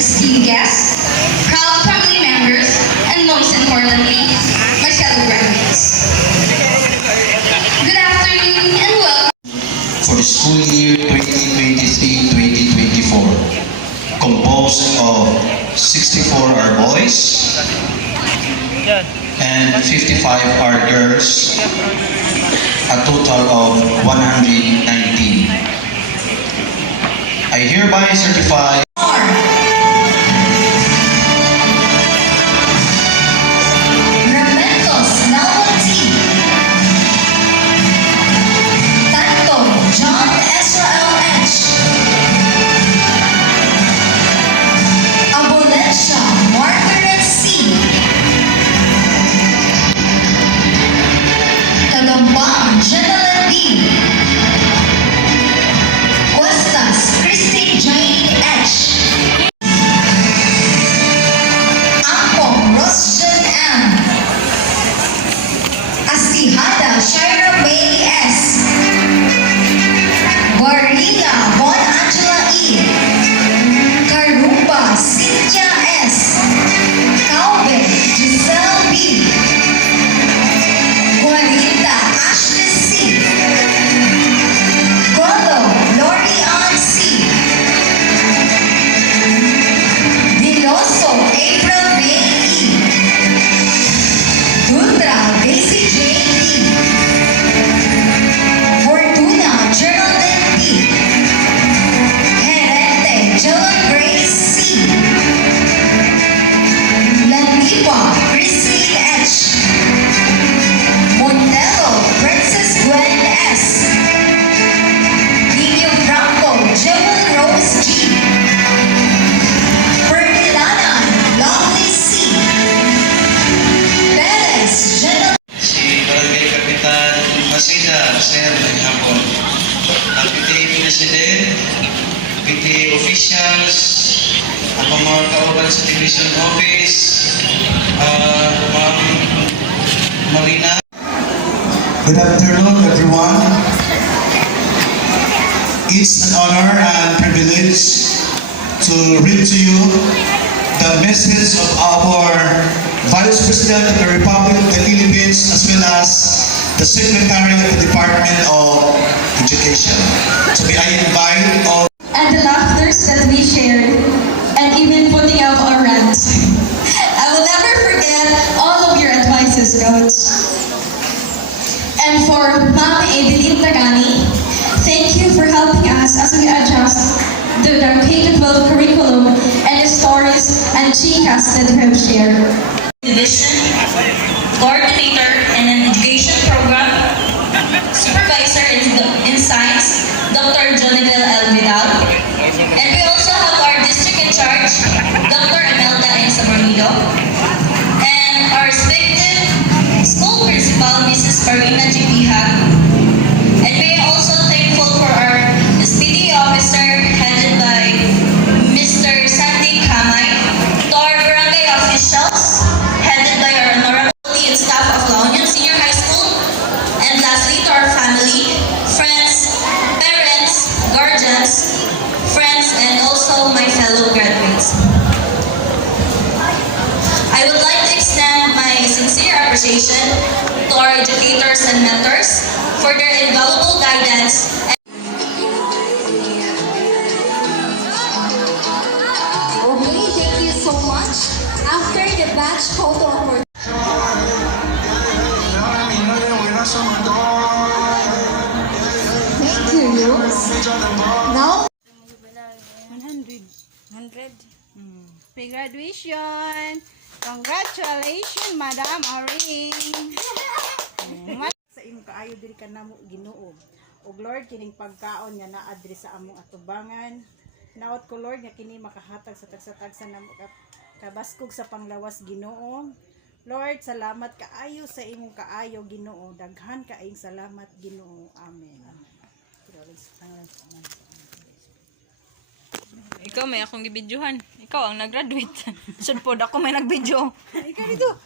esteemed guests, proud family members, and most importantly, my fellow graduates. Good afternoon and welcome For the school year 2023-2024, composed of 64 are boys and 55 are girls, a total of 119. I hereby certify Ramentos Melody, Tanto John Israel H, Abolencia Margaret C, Tagambang Jeneline B, Cuestas Christine Jane H, Ampong Rosjan M, Astihada Shaira May S, Barilla Von Angela E, Karumba Cynthia S, Calvin Giselle B, Juanita Ashley C, Colo Lori Ann C, Diloso April May E, Dutra Daisy Jane E, Fortuna Geraldine P, Herente Jillian Grace C, Landipa Christine H, Montelo Princess Gwen S, Nino Franco Jewel Rose G, Permilana Lovely C, Perez Jenna si Barangay Kapitan Masida, Sir, ng hapon. Ang PTA President, PTA officials, ang mga kauban sa Division Office, Ma'am Marina. Good afternoon, everyone. It's an honor and privilege to read to you the message of our Vice President of the Republic of the Philippines as well as the Secretary of the Department of Education. So may I invite all and the laughters that we shared, and even putting out our rants. I will never forget all of your advices, Coach. And for Ma'am Evelyn Tagani, thank you for helping us as we adjust to the K-12 curriculum and the stories and chicas that you have shared. Division, coordinator in an education program, supervisor in science, Dr. Jonibel L. Vidal, and we also have our district in charge, Dr. Imelda Ensabornido, and our respected school principal, Mrs. Farina G. Pihag, and we are also thankful for our SPD officer headed by Mr. Sandy Kamay, to our barangay officials headed by our honorable and staff of La Union Senior High School, and lastly to our family, friends, parents, guardians, friends, and also my fellow graduates. I would like to extend my sincere appreciation to our educators and mentors for their invaluable guidance. Okay, thank you so much. After the batch photo opportunity, thank you, Rose. Now, 100. Pre-graduation. Congratulations, Madam Auring. Sa imong kaayo diri ka namo Ginoo. Og Lord kining pagkaon nga naa-diri sa among atubangan. Nawat ko Lord nga kini makahatag sa tag-sa namo kabaskog sa panglawas Ginoo. Lord, salamat kaayo sa imong kaayo Ginoo. Daghan kaayong salamat Ginoo. Amen. Ikaw may akong gibidyohan. Ikaw ang nag-graduate. Sud pod ako may nag-video. Ikaw dito.